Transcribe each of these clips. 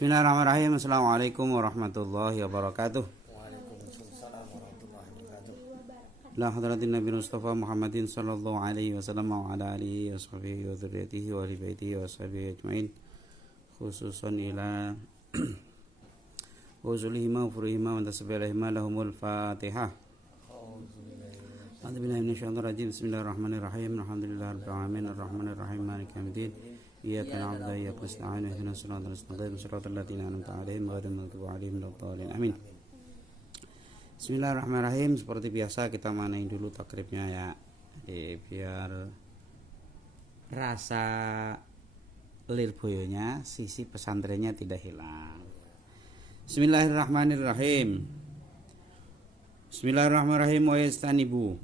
Bismillahirrahmanirrahim. Assalamualaikum warahmatullahi wabarakatuh. Waalaikumsalam warahmatullahi wabarakatuh. La hadratin Nabi Mustafa Muhammadin sallallahu alaihi wasallam wa ala alihi wa sahbihi wa dzurriyyatihi wa ahli baitihi wa sahbihi ajmain. Khususan ila uzulihima wa furihima wa tasbihihima lahumul Fatihah. A'udzu billahi minasyaitonir rajim. Bismillahirrahmanirrahim. Alhamdulillahirabbil alamin arrahmanir rahim maliki yaumiddin. Iyyaka na'budu wa iyyaka nasta'in ihdinas siratal mustaqim siratal ladzina an'amta 'alaihim ghairil maghdubi 'alaihim waladdallin. Amin. Bismillahirrahmanirrahim. Seperti biasa kita manain dulu takribnya ya. Biar rasa lirboyonya, sisi pesantrennya tidak hilang. Bismillahirrahmanirrahim. Bismillahirrahmanirrahim. Wa yastanibu.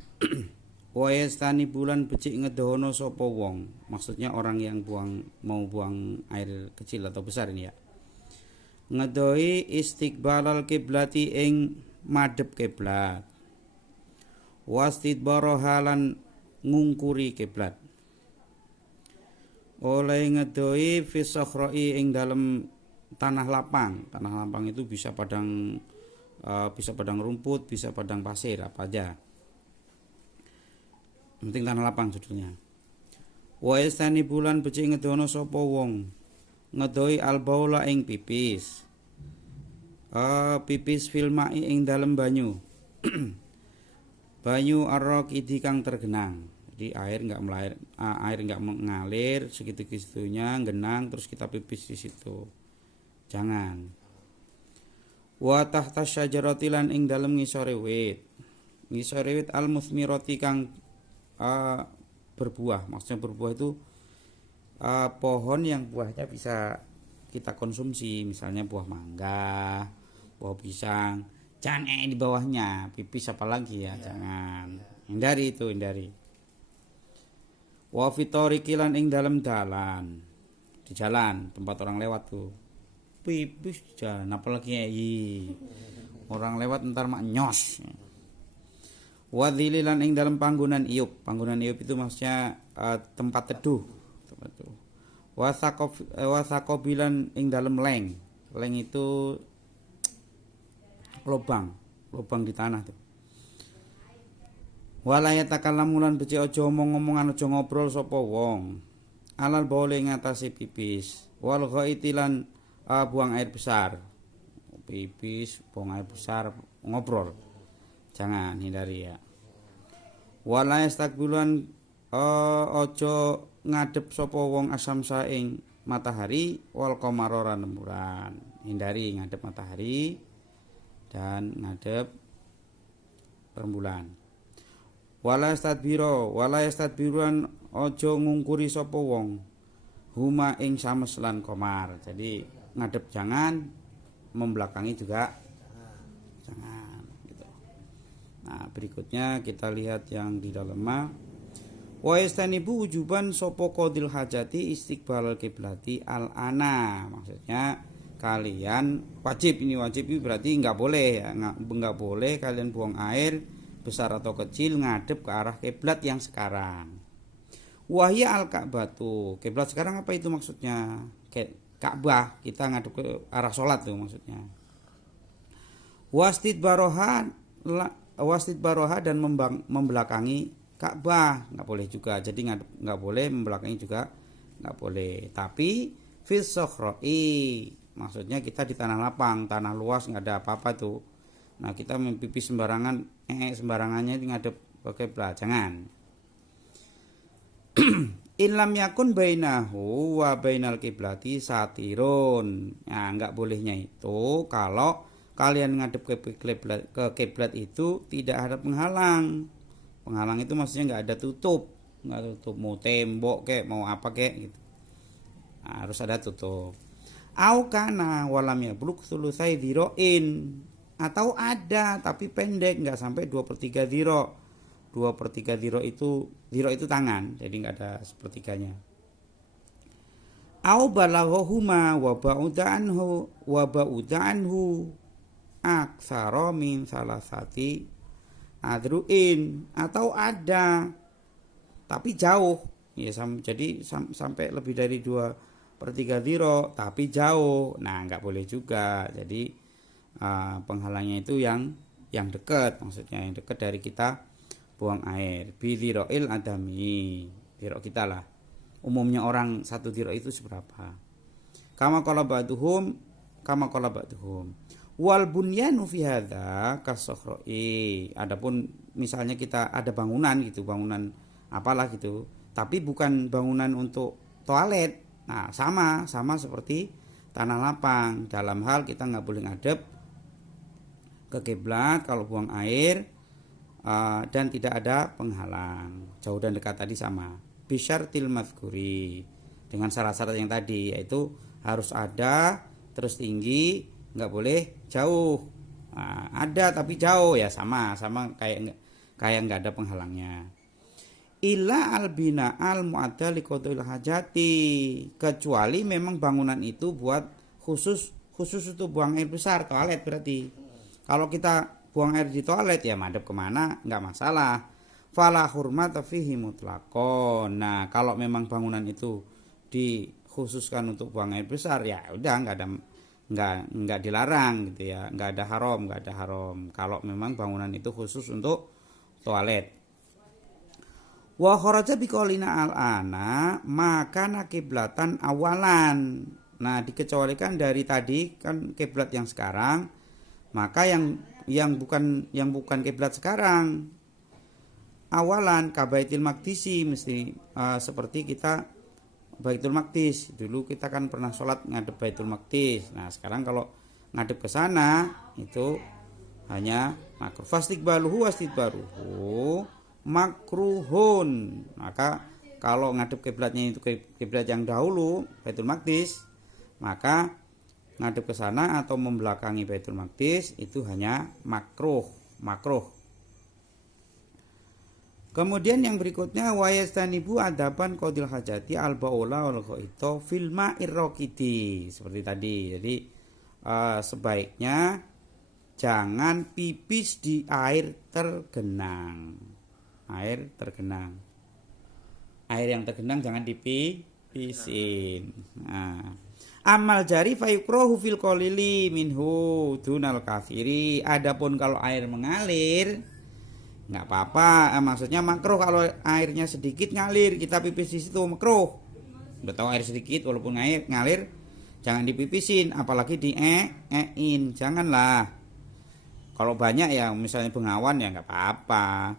Wa yastanibu lan becik ngedono sapa wong. Maksudnya orang yang mau buang air kecil atau besar ini ya. Ngedoi istiqbalal kiblati ing madhep kiblat. Wastidbara halan ngungkuri kiblat. Oleh ngedoi fi sakhrai ing dalem tanah lapang. Tanah lapang itu bisa padang rumput, bisa padang pasir, apa aja. Penting tanah lapang judulnya. Wa istani bulan becik ngedono sapa wong. Ngedoi albaula ing pipis. Pipis filmai ing dalem banyu. Banyu arraqidi kang tergenang. Jadi air enggak mengalir segitu-gitunya genang terus kita pipis di situ. Jangan. Wa tahta syajarati lan ing dalem ngisore wit. Ngisore wit al musmirati kang berbuah. Maksudnya berbuah itu pohon yang buahnya bisa kita konsumsi, misalnya buah mangga, buah pisang. Jangan di bawahnya, pipis apalagi ya, jangan. Hindari itu, hindari. Wa fitoriqi lan ing dalam dalan. Di jalan, tempat orang lewat tuh. Pipis di jalan, apalagi orang lewat ntar mak nyos. Wadhili lan ing dalam panggonan iup. Panggonan iup itu maksudnya tempat teduh. Wasakobilan ing dalam leng. Leng itu lubang di tanah tuh. Walaya takalamulan becik aja omong-omongan aja ngobrol sapa wong. Alal boleh ngatasi pipis. Wal ghaitilan buang air besar. Pipis, buang air besar, ngobrol. Jangan, hindari ya. Walaya stakbulan aja ngadep sapa wong asam saing matahari wal qamarora rembulan. Hindari ngadep matahari dan ngadep rembulan. Walaya stadbiran aja ngungkuri sapa wong huma ing sames lan qamar. Jadi ngadep jangan, membelakangi juga jangan. Nah, berikutnya kita lihat yang di dalamnya. Wa istanibu wujuban sapa qadil hajati istiqbalal kiblati al-ana. Maksudnya kalian wajib ini berarti enggak boleh ya, enggak boleh kalian buang air besar atau kecil ngadep ke arah kiblat yang sekarang. Wahya al-Ka'batu. Kiblat sekarang apa itu maksudnya? Ka'bah, kita ngadep ke arah salat tuh maksudnya. Wastid baroha dan membelakangi Ka'bah nggak boleh juga. Jadi nggak boleh membelakangi juga nggak boleh. Tapi fis sakhrai maksudnya kita di tanah lapang, tanah luas nggak ada apa-apa tuh. Nah kita mempipis sembarangannya ngadep ke kiblat jangan. In lam yakun bainahu wa bainal kiblati satirun. Nah nggak bolehnya itu kalau kalian ngadep ke kiblat itu tidak ada penghalang. Penghalang itu maksudnya nggak ada tutup, mau tembok mau apa gitu. Nah, harus ada tutup. Au kana walam yablugh thulutsai dhiroin. Atau ada tapi pendek nggak sampai 2/3 dhiro. 2/3 dhiro itu tangan, jadi nggak ada sepertiganya. Au balaghahuma wa ba'uda anhu aksara min salasati adruin. Atau ada tapi jauh ya, jadi sampai lebih dari 2 1/3 dhiro tapi jauh. Nah, nggak boleh juga. Jadi penghalangnya itu yang dekat, maksudnya yang dekat dari kita buang air. Bi dhiroil adami, dhiro kita lah. Umumnya orang 1 dhiro itu seberapa? Kama qala ba'duhum. Wal bunyanu fi hadza kasakhroi. Adapun misalnya kita ada bangunan gitu, bangunan apalah gitu, tapi bukan bangunan untuk toilet. Nah, sama seperti tanah lapang. Dalam hal kita nggak boleh ngadep ke kiblat kalau buang air dan tidak ada penghalang. Jauh dan dekat tadi sama. Bisyartil madhkuri, dengan syarat-syarat yang tadi, yaitu harus ada, terus tinggi, nggak boleh jauh. Nah, ada tapi jauh ya sama kayak nggak ada penghalangnya. Illa albina al mu'adda liqadil hajati, kecuali memang bangunan itu buat khusus untuk buang air besar, toilet berarti. Kalau kita buang air di toilet ya madep kemana nggak masalah. Fala hurmata fihi mutlaqon. Nah, kalau memang bangunan itu dikhususkan untuk buang air besar ya udah nggak dilarang gitu ya, nggak ada haram kalau memang bangunan itu khusus untuk toilet. Wa kharaja biqaulina al-ana maka kiblatan awalan. Nah, dikecualikan dari tadi kan kiblat yang sekarang, maka yang bukan kiblat sekarang awalan kabaitil maqdisi, mesti seperti kita Baitul Maqdis. Dulu kita kan pernah sholat ngadep Baitul Maqdis. Nah, sekarang kalau ngadep ke sana itu hanya makruh. Fastikbaluhu wastidbaruhu makruhun. Maka kalau ngadep kiblatnya itu kiblat yang dahulu Baitul Maqdis, maka ngadep ke sana atau membelakangi Baitul Maqdis itu hanya makruh. Kemudian yang berikutnya wayastanibu adaban qadil hajati al-baula wal ghaita fil ma'ir raqidi, seperti tadi. Jadi sebaiknya jangan pipis di air tergenang. Air yang tergenang jangan dipipisin. Nah, amal jari fayukrohu fil qalili minhu dunal kathiri. Adapun kalau air mengalir nggak apa-apa, maksudnya makruh kalau airnya sedikit ngalir kita pipis di situ makruh. Udah tahu air sedikit walaupun ngalir jangan dipipisin, apalagi diein, janganlah. Kalau banyak ya misalnya bengawan ya nggak apa-apa.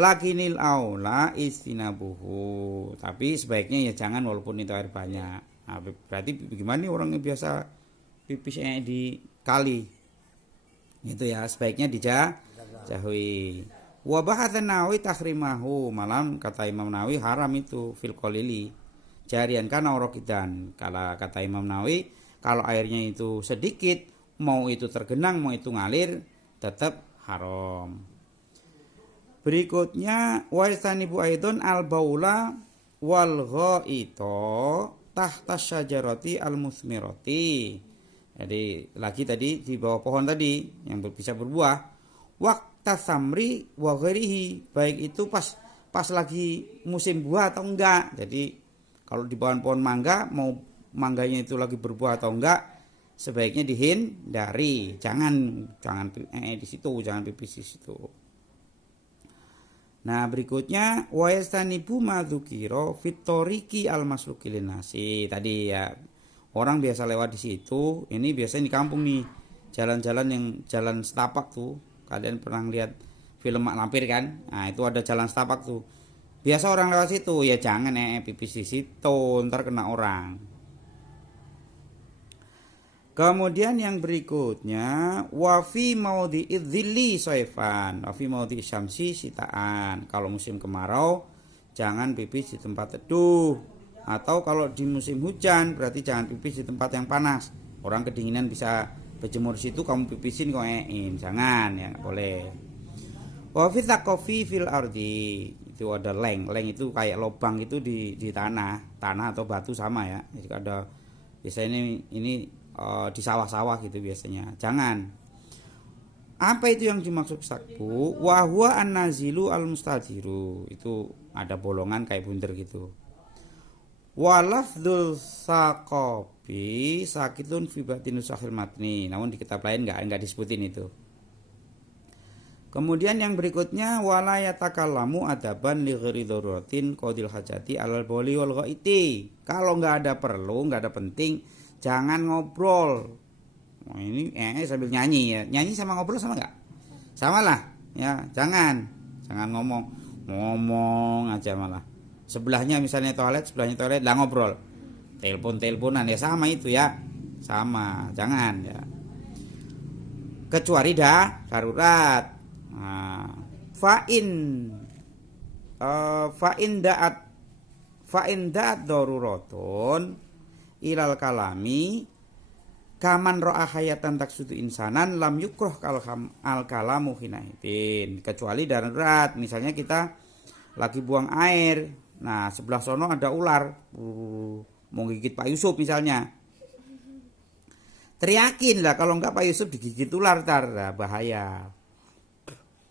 Lakinil aula istinabuhu, tapi sebaiknya ya jangan walaupun itu air banyak. Nah, berarti bagaimana nih orang yang biasa pipis di kali itu ya sebaiknya dijauhi. Wa bahatsan Nawawi tahrimahu, malam kata Imam Nawawi haram itu fil qalili jarian kana orokidan. Kalau kata Imam Nawawi kalau airnya itu sedikit, mau itu tergenang mau itu ngalir tetap haram. Berikutnya wa istanibu aidon al baula wal ghaita tahta syajarati al musmirati. Jadi lagi tadi di bawah pohon tadi yang bisa berbuah, waqta samri wa ghairihi, baik itu pas lagi musim buah atau enggak. Jadi kalau di bawah pohon mangga, mau mangganya itu lagi berbuah atau enggak, sebaiknya dihindari. Jangan di situ, jangan pipis di situ. Nah, berikutnya wa yastanibu madzukira fitoriki al-masluki linnasi. Tadi ya orang biasa lewat di situ, ini biasanya di kampung nih, jalan-jalan yang jalan setapak tuh. Kalian pernah lihat film Mak Lampir kan? Nah, itu ada jalan setapak tuh. Biasa orang lewat situ, ya jangan pipis di situ, ntar kena orang. Kemudian yang berikutnya wafi maudhi'i dzilli saifan, wafi maudhi'i syamsi sitaan. Kalau musim kemarau jangan pipis di tempat teduh, atau kalau di musim hujan berarti jangan pipis di tempat yang panas. Orang kedinginan bisa berjemur di situ, kamu pipisin jangan ya, nggak boleh. Wafi taqafi fil ardi, itu ada leng itu kayak lubang itu di tanah atau batu sama ya. Jadi ada biasanya ini di sawah-sawah gitu biasanya. Jangan. Apa itu yang dimaksud sakbu? Wa huwa an-nazilu al-mustadiru. Itu ada bolongan kayak bunder gitu. Wa lafdzul saqabi sakitun fi batin nusakhil matni. Namun di kitab lain enggak disebutin itu. Kemudian yang berikutnya wala yatakallamu adaban li ghairi daruratin qadil hajati alal boli wal ghaiti. Kalau enggak ada perlu, enggak ada penting, jangan ngobrol. Nah, ini sambil nyanyi ya. Nyanyi sama ngobrol sama enggak? Sama lah ya, jangan ngomong aja malah. Sebelahnya misalnya toilet, sebelahnya toilet lah ngobrol. Telepon-teleponan ya sama itu ya. Sama, jangan ya. Kecuali darurat. Nah, fa'in da'at daruratun ilal kalami kaman ro'a hayatan taksudu insanan lam yukroh al kalamu hinaitin. Kecuali darurat, misalnya kita lagi buang air, nah sebelah sono ada ular mau gigit Pak Yusuf misalnya, teriakin lah, kalau enggak Pak Yusuf digigit ular bahaya.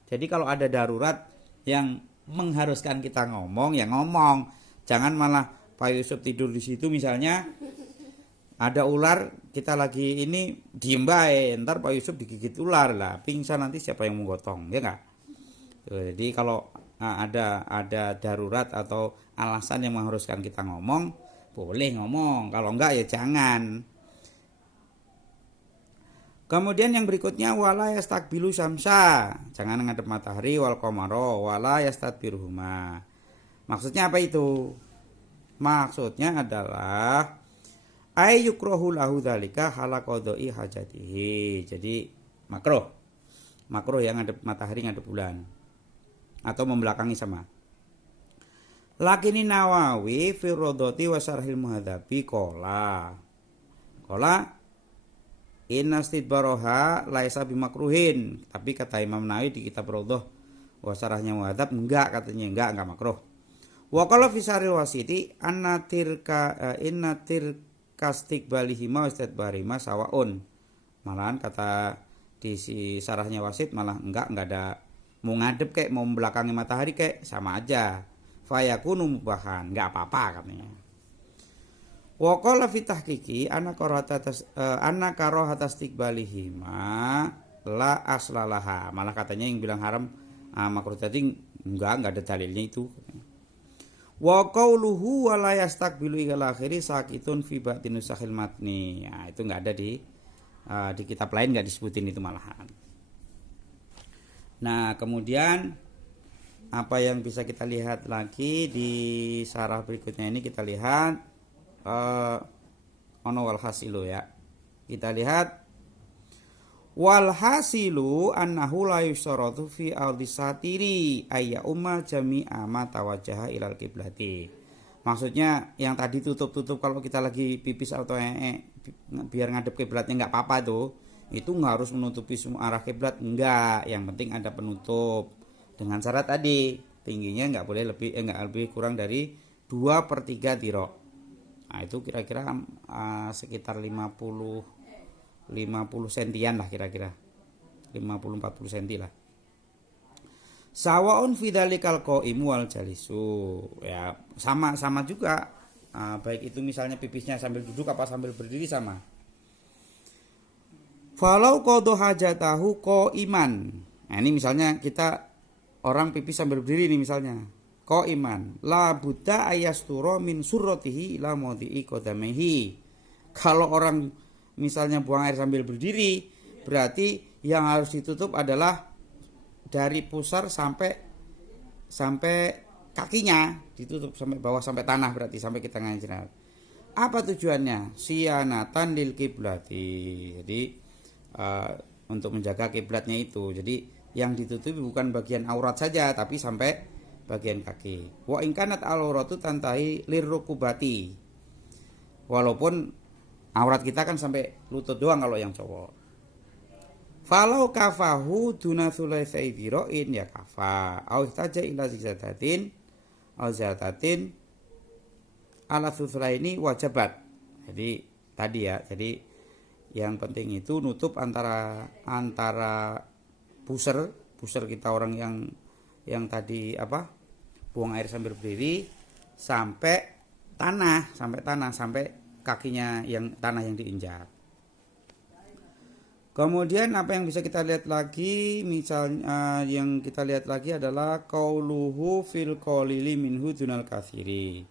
Jadi kalau ada darurat yang mengharuskan kita ngomong, ya ngomong. Jangan malah Pak Yusuf tidur di situ misalnya, ada ular, kita lagi ini diem bae, ntar Pak Yusuf digigit ular lah, pingsan, nanti siapa yang menggotong, ya enggak? Jadi kalau ada darurat atau alasan yang mengharuskan kita ngomong, boleh ngomong. Kalau enggak ya jangan. Kemudian yang berikutnya wala yastaqbilu syamsa, jangan ngadep matahari, wal qamara wala yastadbiruhuma. Maksudnya apa itu? Maksudnya adalah ay yukrahu lahu dzalika hala qada'i hajatihi. Jadi makruh yang ngadep matahari, ngadep bulan atau membelakangi sama. Lakini Nawawi fi Rawdhati wa Syarhil Muhadzabi qala inna istidbaroha laisa bimakruhin. Tapi kata Imam Nawawi di kitab Rawdhah wa Syarahnya Muhadzab enggak, katanya enggak makruh. Wa qala fi Syarhil Wasiti innatir kastiqbalihima wa istidbarihima sawaun. Malahan kata di Syarahnya Wasit malah enggak ada, mau ngadep kayak mau membelakangi matahari kayak sama aja. Fayakunu mubahan, enggak apa-apa katanya. Wa qala fi tahqiqi anna karahata istiqbalihima la aslalaha. Malah katanya yang bilang haram makruh tadi enggak ada dalilnya itu. Wa qauluhu wa la yastaqbilu ila akhiri sakitun fi batin nusakhil matni. Ya, itu enggak ada di kitab lain, enggak disebutin itu malahan. Nah, kemudian apa yang bisa kita lihat lagi di syarah berikutnya ini, kita lihat ono wal hasilu ya. Kita lihat wal hasilu annahu la yusharatu fi al-satiri ayya umma jami'a ma tawajjaha ilal qiblati. Maksudnya yang tadi tutup kalau kita lagi pipis atau biar ngadep kiblatnya enggak apa-apa tuh. Itu enggak harus menutupi semua arah kiblat, enggak. Yang penting ada penutup. Dengan syarat tadi tingginya enggak boleh lebih kurang dari 2/3 dirok. Nah, itu kira-kira sekitar 50 sentian lah kira-kira. 50-40 senti lah. Sawaun fi dzalikal qaimu wal jalisu. Ya, sama juga. Baik itu misalnya pipisnya sambil duduk apa sambil berdiri sama. Falau qadha hajatahu qaiman. Nah, ini misalnya kita orang pipis sambil berdiri nih misalnya. Qaiman la budda ayastura min surratihi ila mawdi'i qadamaihi. Kalau orang misalnya buang air sambil berdiri, berarti yang harus ditutup adalah dari pusar sampai kakinya, ditutup sampai bawah, sampai tanah, berarti sampai kita ngajirat. Apa tujuannya? Sianatan lil kiblati. Jadi untuk menjaga kiblatnya itu. Jadi yang ditutupi bukan bagian aurat saja, tapi sampai bagian kaki. Wa in kanat al-auratu tantahi lirrukubati. Walaupun aurat kita kan sampai lutut doang kalau yang cowok. Falau kafahu duna thulatsai dhira'in ya kafa. Au ihtaja ila zikzatatin au zatatin ala thulaini wajabat. Jadi tadi ya, jadi yang penting itu nutup antara pusar kita orang yang tadi buang air sambil berdiri sampai sampai kakinya yang tanah yang diinjak. Kemudian apa yang bisa kita lihat lagi, misalnya yang kita lihat lagi adalah qauluhu fil qalili minhu dunal katsiri.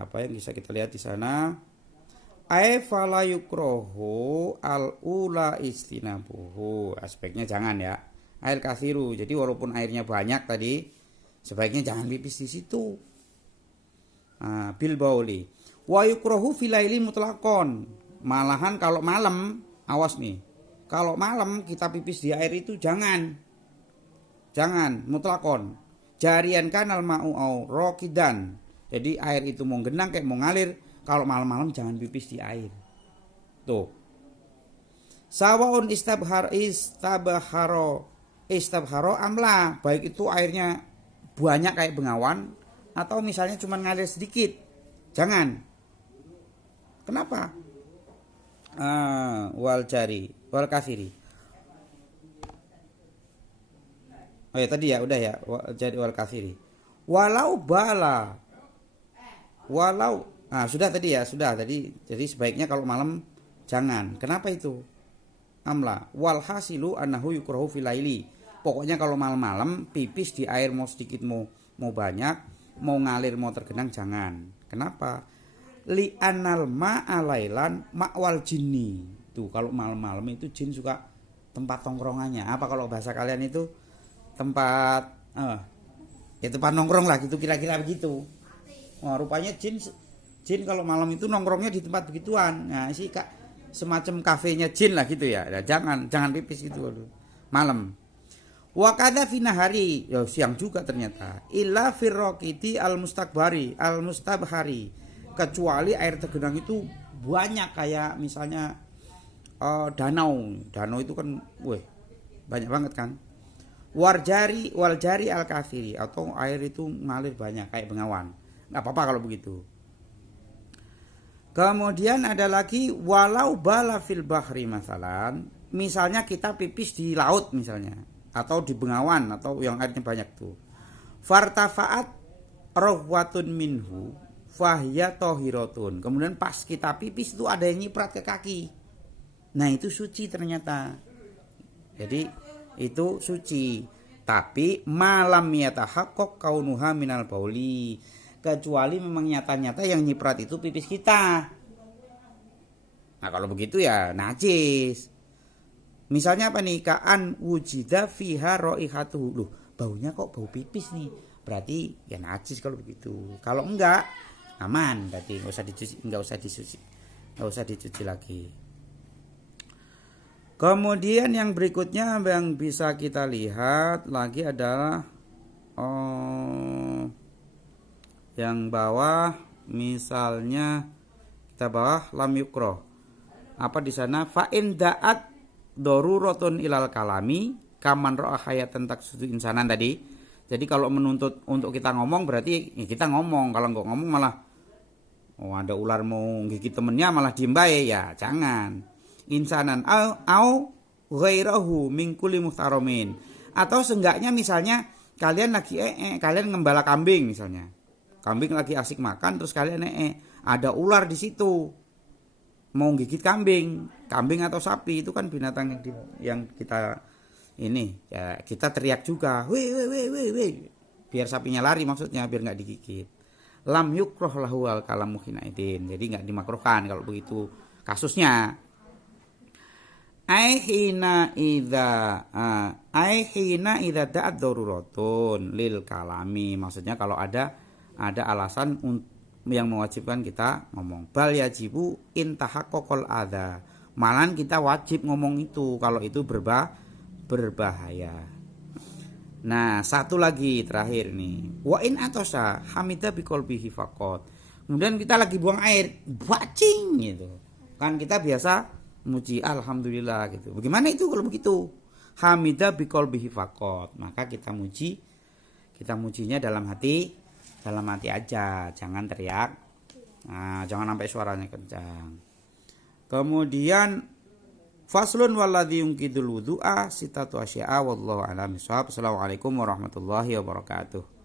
Apa yang bisa kita lihat di sana? Ai fala yukrahu al ula istinabuhu. Aspeknya jangan ya. Air katsiru. Jadi walaupun airnya banyak tadi, sebaiknya jangan pipis di situ. Bil bauli. Wa yukrahu fil laili mutlaqon. Malahan kalau malam, awas nih. Kalau malam kita pipis di air itu jangan mutlakon. Jarian kanal ma'u au rokidan. Jadi air itu mau genang kayak mau ngalir, kalau malam-malam jangan pipis di air. Tuh. Sawaun istabharo amla, baik itu airnya banyak kayak bengawan atau misalnya cuma ngalir sedikit. Jangan. Kenapa? Wal katsiri. Oh ya tadi ya udah ya, jadi wal katsiri. Sudah tadi. Jadi sebaiknya kalau malam jangan. Kenapa itu? Amla wal hasilu annahu yukrahu fil laili. Pokoknya kalau malam-malam pipis di air mau sedikit mau banyak, mau ngalir mau tergenang jangan. Kenapa? Li anal ma'alailan ma'wal jinni. Tuh kalau malam-malam itu jin suka tempat tongkrongannya. Apa kalau bahasa kalian itu tempat tempat nongkrong lah gitu, kira-kira begitu. Rupanya jin kalau malam itu nongkrongnya di tempat begituan. Nah, semacam kafenya jin lah gitu ya. Nah, jangan pipis gitu malam. Wa kadza fi nahari, siang juga ternyata. Illa firraqiti al-mustabhari. Kecuali air tergenang itu banyak kayak misalnya danau itu kan banyak banget kan. Waljari al-katsiri, atau air itu ngalir banyak kayak bengawan. Enggak apa-apa kalau begitu. Kemudian ada lagi walau bala fil bahri masalan, misalnya kita pipis di laut misalnya atau di bengawan atau yang airnya banyak tuh. Fartafaat rahwatun minhu fahya tohiratun. Kemudian pas kita pipis itu ada yang nyiprat ke kaki. Nah itu suci ternyata. Jadi itu suci. Tapi malam yatahaqqaq kaunuha minal bauli. Kecuali memang nyata-nyata yang nyiprat itu pipis kita. Nah kalau begitu ya najis. Misalnya apa nih? Ka'an wujida fiha raihatuhu. Loh, baunya kok bau pipis nih. Berarti ya najis kalau begitu. Kalau enggak aman, berarti enggak usah dicuci lagi. Kemudian yang berikutnya yang bisa kita lihat lagi adalah yang bawah, misalnya kita bawah lam yukroh. Apa di sana? Fa in da'at daruratun ilal kalami kaman ra'a hayatan taksudu insanan tadi. Jadi kalau menuntut untuk kita ngomong berarti ya kita ngomong. Kalau enggak ngomong malah ada ular mau gigit temennya malah diem bae, ya jangan. Insanan au ghairahu min kulli muhtaramin. Atau seenggaknya misalnya kalian lagi kalian ngembala kambing misalnya. Kambing lagi asik makan terus kalian ada ular di situ. Mau gigit kambing atau sapi, itu kan binatang yang kita ini ya kita teriak juga. Weh. Biar sapinya lari, maksudnya biar enggak digigit. Lam yukroh lahu al kalamu hinaidin. Jadi enggak dimakruhkan kalau begitu kasusnya. Aihina idza da'at daruratun lil kalami. Maksudnya kalau ada alasan yang mewajibkan kita ngomong. Bal yajibu intahaqqaqal adza. Malahan kita wajib ngomong itu kalau itu berbahaya. Nah, satu lagi terakhir nih. Wa in atosa hamida biqalbihi faqat. Kemudian kita lagi buang air, bacing gitu. Kan kita biasa muji alhamdulillah gitu. Bagaimana itu kalau begitu? Hamida biqalbihi faqat. Maka kita mujinya dalam hati aja, jangan teriak. Nah, jangan sampai suaranya kencang. Kemudian faslun walladzi yunqidul wudu'a sitatu asya'a wallahu a'lam bissawab. Assalamualaikum warahmatullahi wabarakatuh.